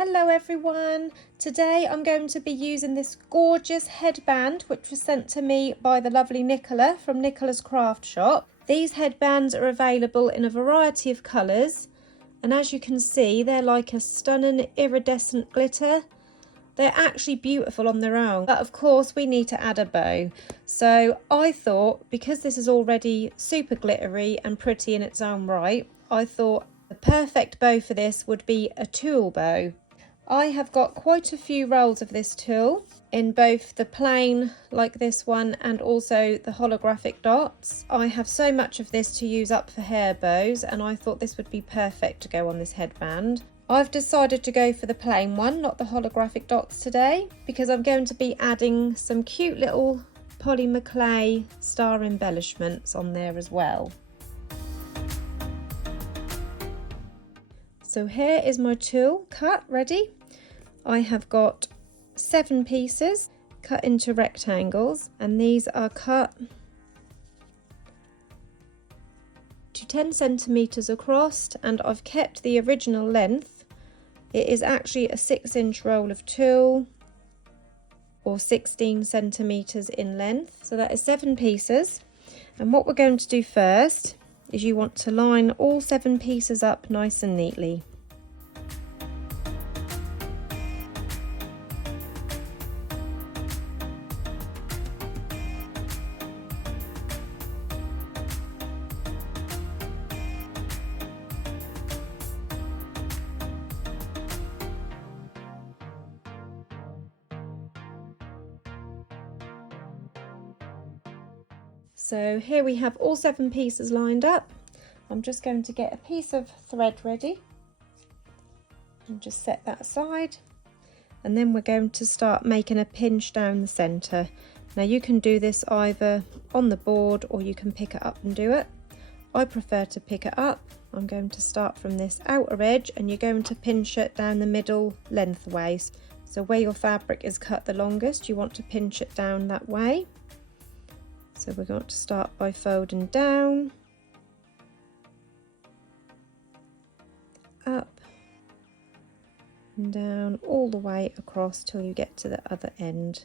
Hello everyone! Today I'm going to be using this gorgeous headband which was sent to me by the lovely Nicola from Nicola's Craft Shop. These headbands are available in a variety of colours, and as you can see they're like a stunning iridescent glitter. They're actually beautiful on their own, but of course we need to add a bow. So I thought, because this is already super glittery and pretty in its own right, I thought the perfect bow for this would be a tulle bow. I have got quite a few rolls of this tulle in both the plain like this one and also the holographic dots. I have so much of this to use up for hair bows, and I thought this would be perfect to go on this headband. I've decided to go for the plain one, not the holographic dots today, because I'm going to be adding some cute little polymer clay star embellishments on there as well. So here is my tulle cut ready. I have got 7 pieces cut into rectangles, and these are cut to 10 centimeters across, and I've kept the original length. It is actually a 6-inch roll of tulle, or 16 centimeters in length. So that is 7 pieces, and what we're going to do first is you want to line all 7 pieces up nice and neatly. So here we have all 7 pieces lined up. I'm just going to get a piece of thread ready and just set that aside, and then we're going to start making a pinch down the centre. Now you can do this either on the board or you can pick it up and do it. I prefer to pick it up. I'm going to start from this outer edge, and you're going to pinch it down the middle lengthways. So where your fabric is cut the longest, you want to pinch it down that way. So we're going to start by folding down, up and down all the way across till you get to the other end.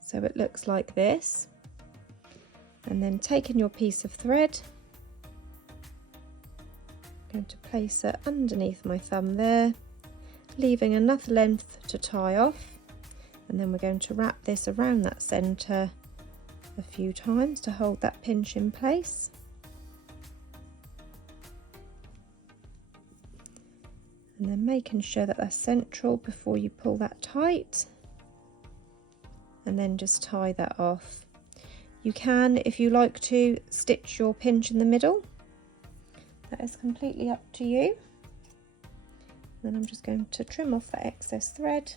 So it looks like this, and then taking your piece of thread, I'm going to place it underneath my thumb there, leaving enough length to tie off, and then we're going to wrap this around that centre a few times to hold that pinch in place. And then making sure that they're central before you pull that tight. And then just tie that off. You can, if you like to, stitch your pinch in the middle. That is completely up to you. Then I'm just going to trim off that excess thread.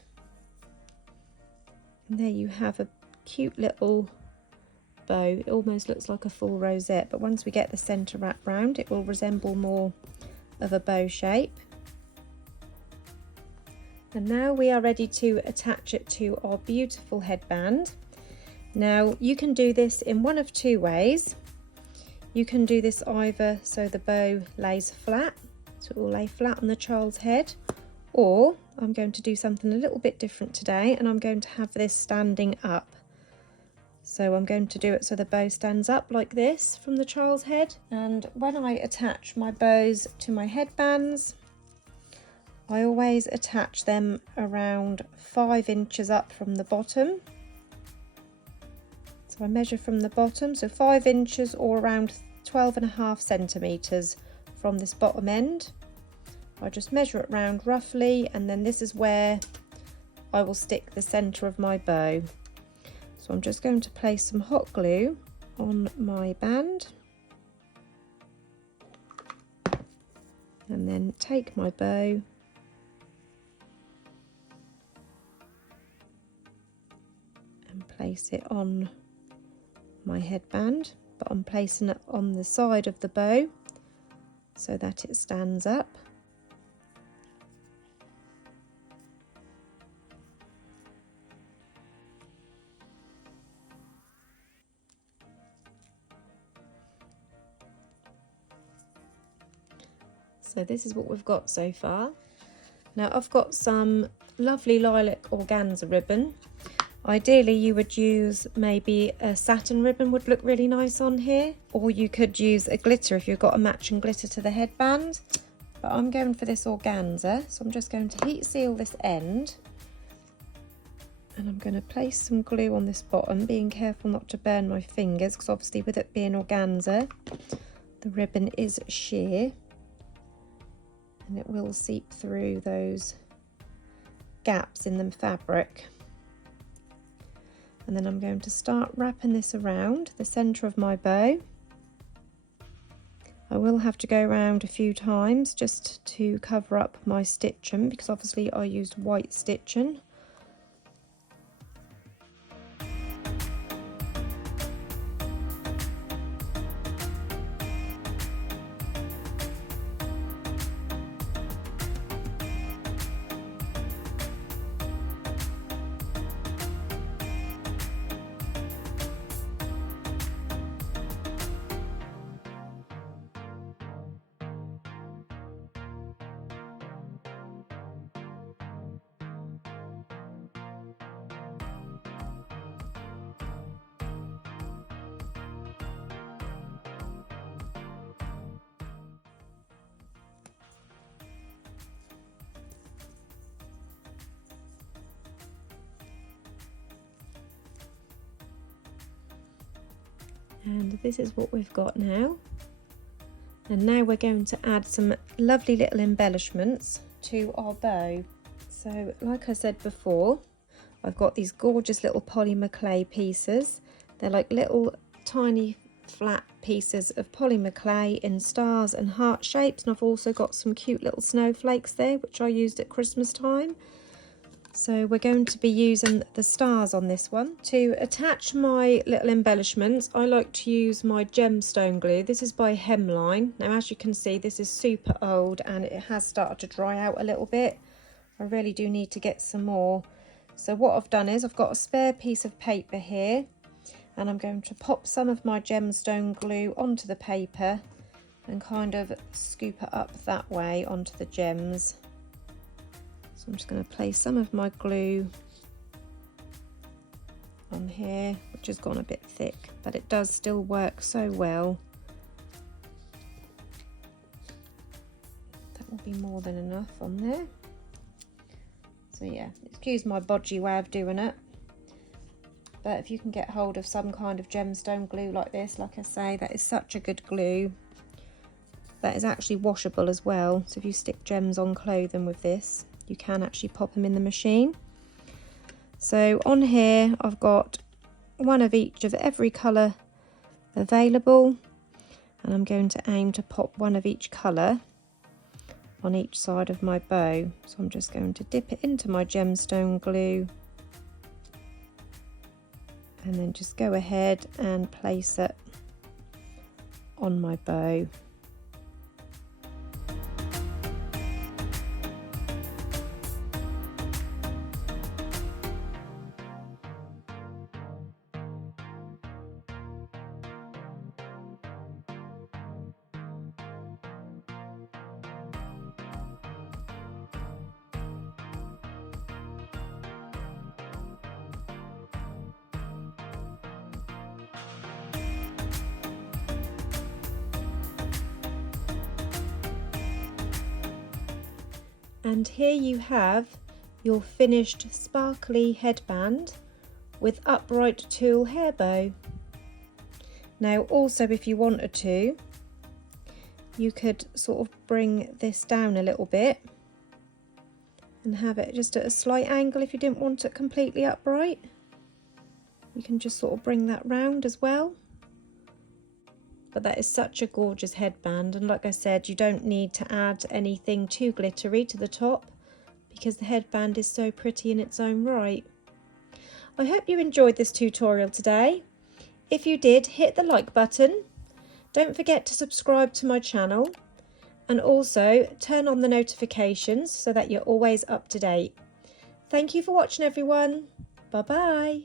And there you have a cute little bow. It almost looks like a full rosette, but once we get the centre wrap round, it will resemble more of a bow shape. And now we are ready to attach it to our beautiful headband. Now you can do this in one of 2 ways. You can do this either so the bow lays flat, so it will lay flat on the child's head, or I'm going to do something a little bit different today, and I'm going to have this standing up. So I'm going to do it so the bow stands up like this from the child's head. And when I attach my bows to my headbands, I always attach them around 5 inches up from the bottom. So I measure from the bottom, so 5 inches or around 12.5 centimeters from this bottom end. I just measure it round roughly, and then this is where I will stick the center of my bow. So I'm just going to place some hot glue on my band, and then take my bow and place it on my headband, but I'm placing it on the side of the bow so that it stands up. So this is what we've got so far. Now I've got some lovely lilac organza ribbon. Ideally you would use maybe a satin ribbon, would look really nice on here, or you could use a glitter if you've got a matching glitter to the headband, but I'm going for this organza, so I'm just going to heat seal this end, and I'm going to place some glue on this bottom, being careful not to burn my fingers, because obviously with it being organza the ribbon is sheer and it will seep through those gaps in the fabric. And then I'm going to start wrapping this around the centre of my bow. I will have to go around a few times just to cover up my stitching, because obviously I used white stitching. And this is what we've got now. And now we're going to add some lovely little embellishments to our bow. So like I said before, I've got these gorgeous little polymer clay pieces. They're like little tiny flat pieces of polymer clay in stars and heart shapes, and I've also got some cute little snowflakes there which I used at Christmas time. So we're going to be using the stars on this one. To attach my little embellishments, I like to use my gemstone glue. This is by Hemline. Now as you can see, this is super old and it has started to dry out a little bit. I really do need to get some more. So what I've done is I've got a spare piece of paper here, and I'm going to pop some of my gemstone glue onto the paper and kind of scoop it up that way onto the gems. So I'm just going to place some of my glue on here, which has gone a bit thick, but it does still work so well. That will be more than enough on there. So yeah, excuse my bodgy way of doing it. But if you can get hold of some kind of gemstone glue like this, like I say, that is such a good glue. That is actually washable as well. So if you stick gems on clothing with this, you can actually pop them in the machine. So on here I've got one of each of every colour available, and I'm going to aim to pop one of each colour on each side of my bow. So I'm just going to dip it into my gemstone glue and then just go ahead and place it on my bow. And here you have your finished sparkly headband with upright tulle hair bow. Now also, if you wanted to, you could sort of bring this down a little bit and have it just at a slight angle. If you didn't want it completely upright, you can just sort of bring that round as well. But that is such a gorgeous headband, and like I said, you don't need to add anything too glittery to the top because the headband is so pretty in its own right. I hope you enjoyed this tutorial today. If you did, hit the like button. Don't forget to subscribe to my channel and also turn on the notifications so that you're always up to date. Thank you for watching, everyone. Bye bye.